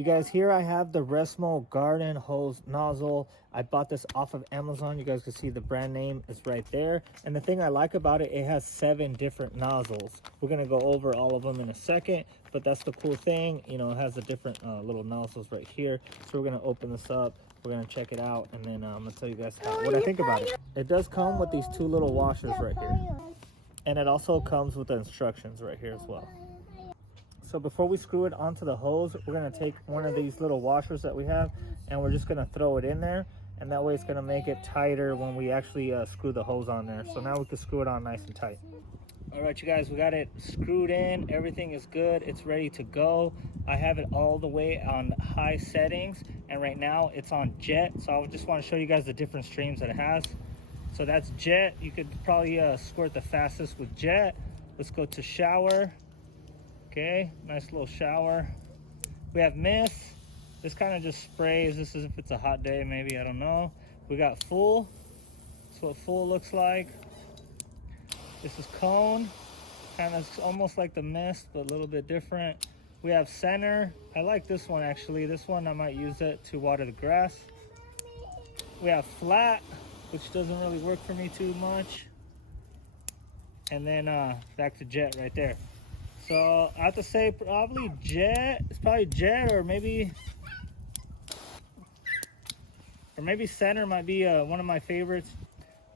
You guys, here I have the RESTMO garden hose nozzle. I bought this off of Amazon. You guys can see the brand name is right there. And the thing I like about it, it has 7 different nozzles. We're gonna go over all of them in a second, but that's the cool thing. You know, it has the different little nozzles right here. So we're gonna open this up. We're gonna check it out, and then I'm gonna tell you guys what I think about it. It does come with these 2 little washers right here. And it also comes with the instructions right here as well. So before we screw it onto the hose, we're gonna take one of these little washers that we have, and we're just gonna throw it in there, and that way it's gonna make it tighter when we actually screw the hose on there. So now we can screw it on nice and tight. All right, you guys, we got it screwed in. Everything is good. It's ready to go. I have it all the way on high settings, and right now it's on jet. So I just want to show you guys the different streams that it has. So that's jet. You could probably squirt the fastest with jet. Let's go to shower. Okay, nice little shower. We have mist. This kind of just sprays. This is if it's a hot day, maybe, I don't know. We got full. That's what full looks like. This is cone. Kind of almost like the mist, but a little bit different. We have center. I like this one actually. This one I might use it to water the grass. We have flat, which doesn't really work for me too much. And then back to jet right there. So I have to say probably jet. It's probably jet, or maybe center might be one of my favorites.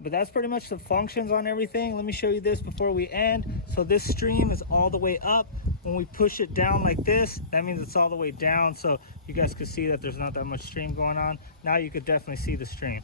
But that's pretty much the functions on everything. Let me show you this before we end. So this stream is all the way up. When we push it down like this, that means it's all the way down. So you guys can see that there's not that much stream going on. Now you could definitely see the stream.